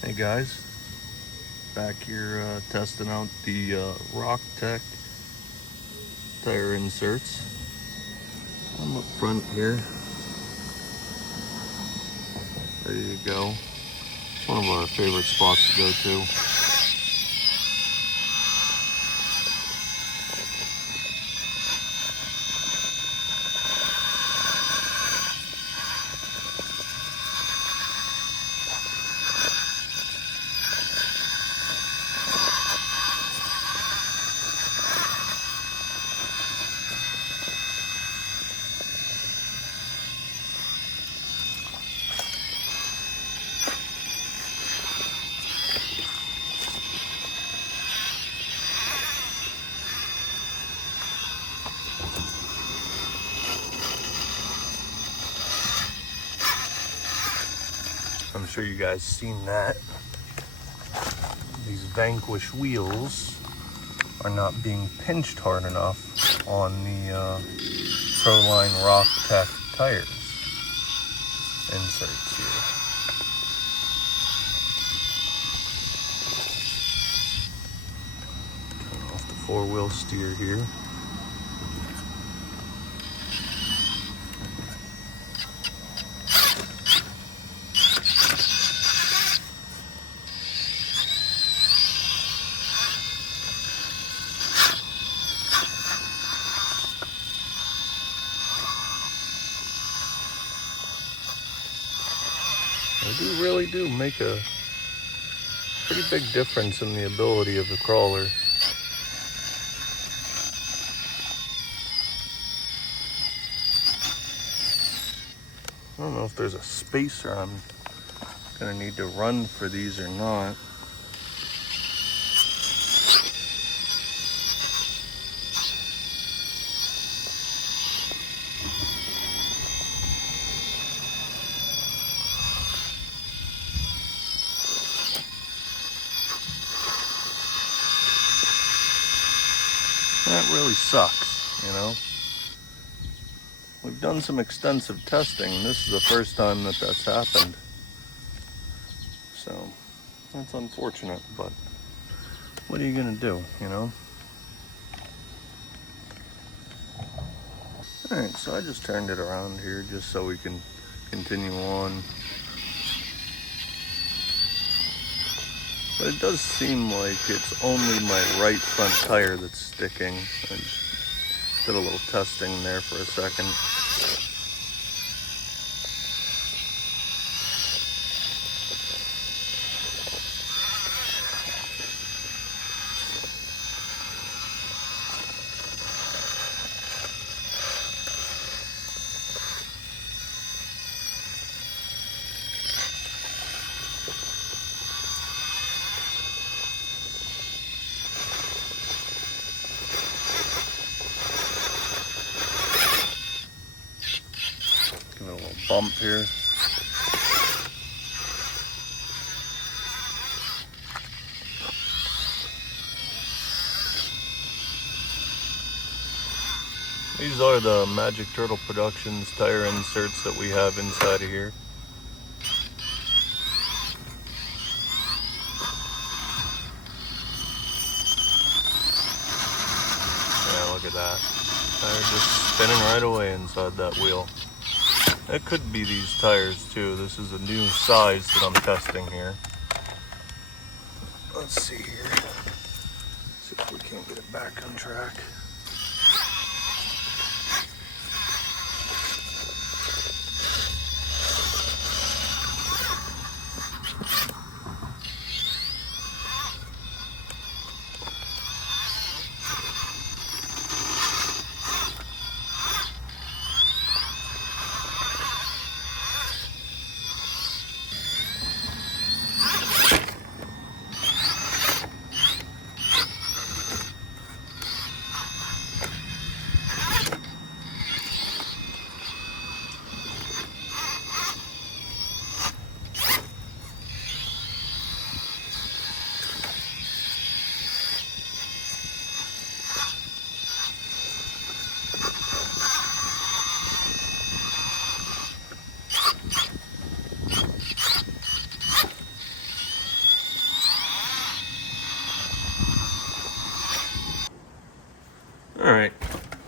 Hey guys, back here testing out the Rock-tek tire inserts. I'm up front here, ready to go. It's one of our favorite spots to go to. I'm sure you guys seen that. These Vanquish wheels are not being pinched hard enough on the Proline Rock-tek tires inserts here. Turn off the four-wheel steer here. They really do make a pretty big difference in the ability of the crawler. I don't know if there's a spacer I'm gonna need to run for these or not. That really sucks, you know? We've done some extensive testing. This is the first time that that's happened. So, that's unfortunate, but what are you gonna do, you know? Alright, so I just turned it around here just so we can continue on. But it does seem like it's only my right front tire that's sticking. I did a little testing there for a second. Give it a little bump here. These are the Magic Turtle Productions tire inserts that we have inside of here. Yeah, look at that. Tire just spinning right away inside that wheel. It could be these tires too. This is a new size that I'm testing here. Let's see here. See if we can't get it back on track.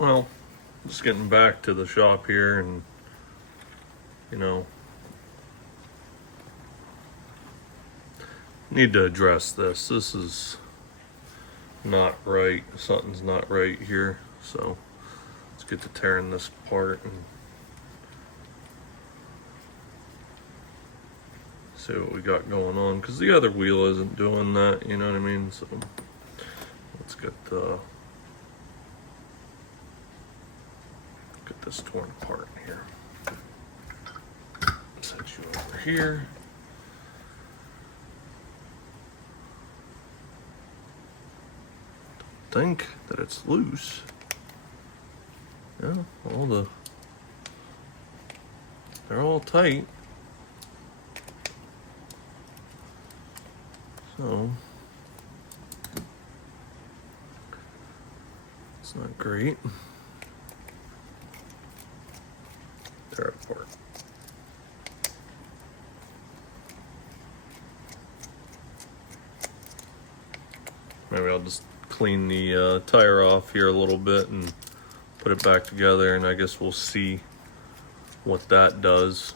well, just getting back to the shop here, and you know, need to address this. This is not right. Something's not right here. So let's get to tearing this apart and see what we got going on, because the other wheel isn't doing that, you know what I mean? So let's get this torn apart here. Set you over here. Think that it's loose. Yeah, they're all tight. So it's not great. Tear it apart. Maybe I'll just clean the tire off here a little bit and put it back together, and I guess we'll see what that does.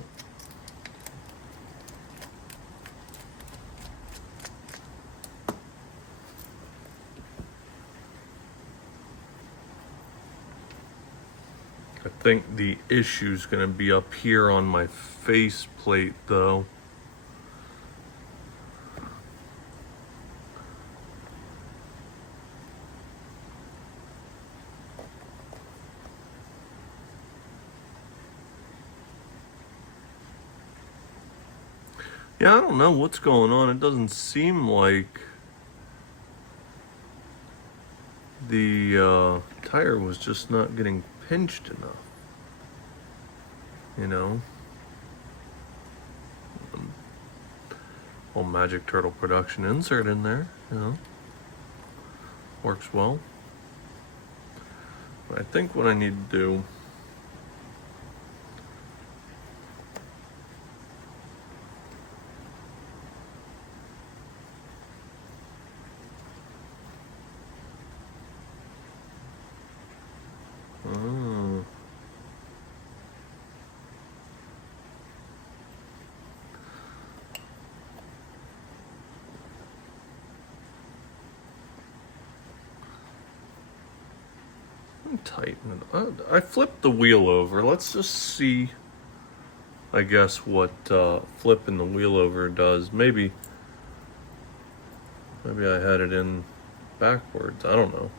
I think the issue's gonna be up here on my face plate though. Yeah, I don't know what's going on. It doesn't seem like the tire was just not getting pinched enough, you know. Whole Magic Turtle production insert in there, you know, works well. But I think what I need to do tighten it. I flipped the wheel over. Let's just see, I guess, what flipping the wheel over does. Maybe I had it in backwards. I don't know.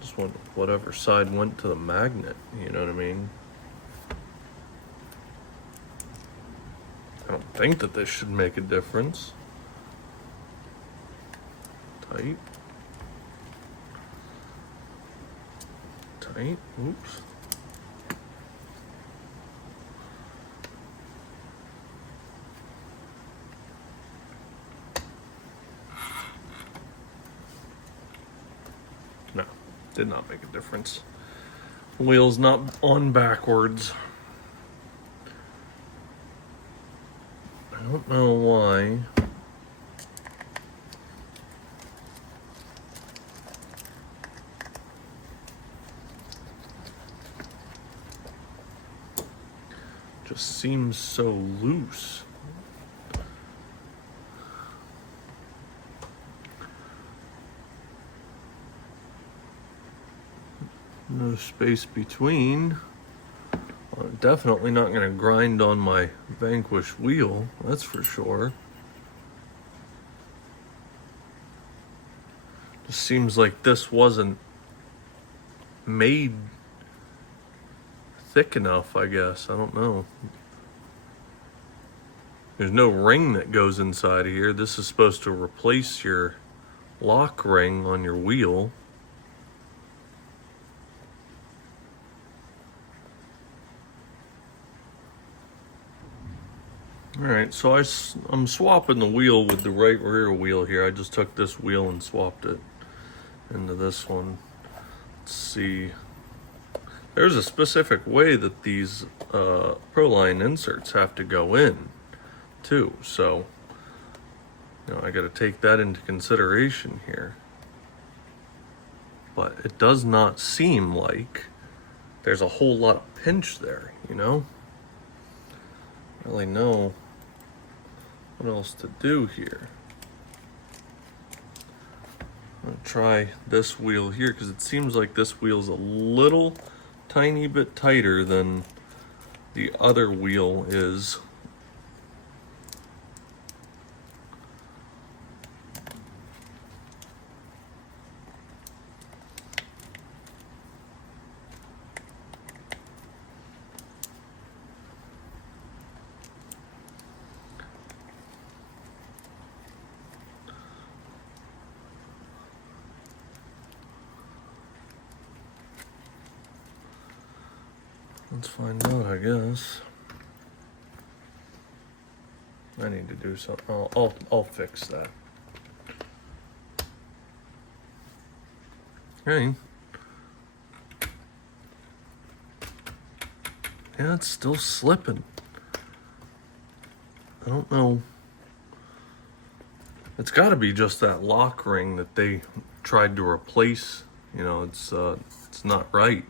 Just want whatever side went to the magnet, you know what I mean? I don't think that this should make a difference. Tight. Tight. Oops. No, did not make a difference. Wheel's not on backwards. I don't know why. Just seems so loose. No space between. Well, definitely not going to grind on my Vanquish wheel, that's for sure. Just seems like this wasn't made thick enough, I guess. I don't know. There's no ring that goes inside of here. This is supposed to replace your lock ring on your wheel. Alright, so I'm swapping the wheel with the right rear wheel here. I just took this wheel and swapped it into this one. Let's see. There's a specific way that these Proline inserts have to go in, too. So, you know, I got to take that into consideration here. but it does not seem like there's a whole lot of pinch there, you know? I don't really know what else to do here. I'm gonna try this wheel here because it seems like this wheel's a little tiny bit tighter than the other wheel is. Let's find out, I guess. I need to do something. I'll fix that. Okay. Yeah, it's still slipping. I don't know. It's got to be just that lock ring that they tried to replace. You know, it's not right.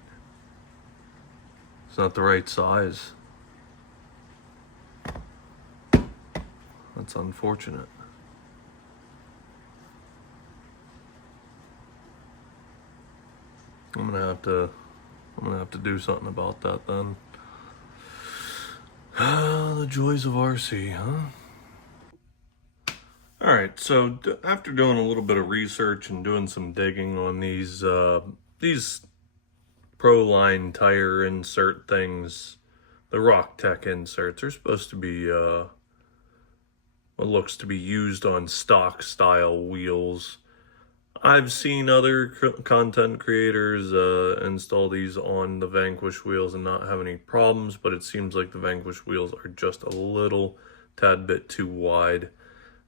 It's not the right size. That's unfortunate. I'm gonna have to do something about that then. The joys of RC, huh? All right, so after doing a little bit of research and doing some digging on these Proline tire insert things, the Rock-tek inserts are supposed to be what looks to be used on stock style wheels. I've seen other content creators install these on the Vanquish wheels and not have any problems, but it seems like the Vanquish wheels are just a little tad bit too wide,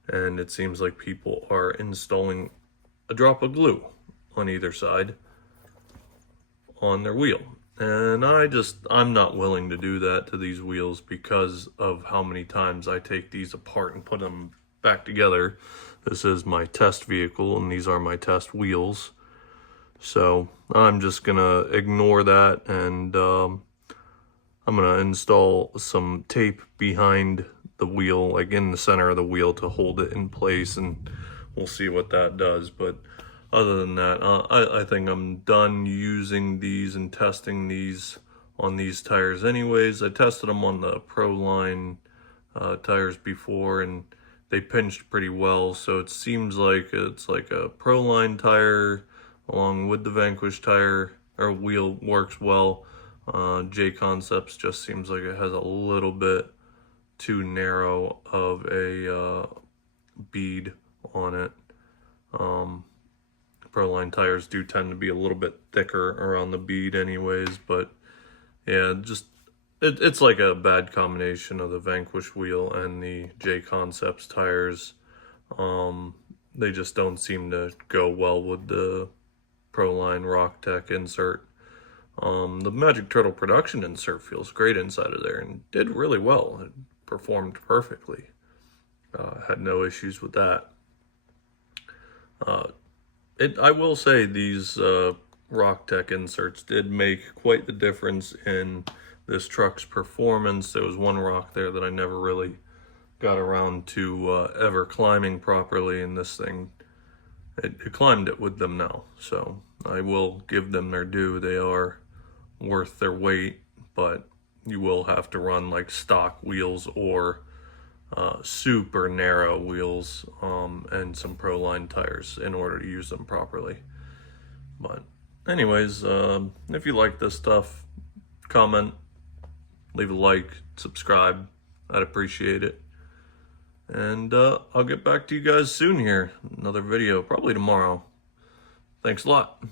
and it seems like people are installing a drop of glue on either side on their wheel. And I'm not willing to do that to these wheels because of how many times I take these apart and put them back together. This is my test vehicle and these are my test wheels. So I'm just gonna ignore that, and I'm gonna install some tape behind the wheel, like in the center of the wheel, to hold it in place, and we'll see what that does. But other than that, I think I'm done using these and testing these on these tires anyways. I tested them on the Proline tires before, and they pinched pretty well, so it seems like it's like a Proline tire along with the Vanquish tire or wheel works well. J Concepts just seems like it has a little bit too narrow of a bead on it. Proline tires do tend to be a little bit thicker around the bead anyways, but yeah, just it's like a bad combination of the Vanquish wheel and the J Concepts tires. They just don't seem to go well with the Proline Rock-tek insert. The Magic Turtle production insert feels great inside of there and did really well. It performed perfectly. Had no issues with that. I will say these Rock-tek inserts did make quite the difference in this truck's performance. There was one rock there that I never really got around to ever climbing properly, and this thing, it climbed it with them now. So I will give them their due. They are worth their weight, but you will have to run like stock wheels or super narrow wheels and some Proline tires in order to use them properly. But anyways, if you like this stuff, comment, leave a like, subscribe. I'd appreciate it. And I'll get back to you guys soon here. Another video, probably tomorrow. Thanks a lot.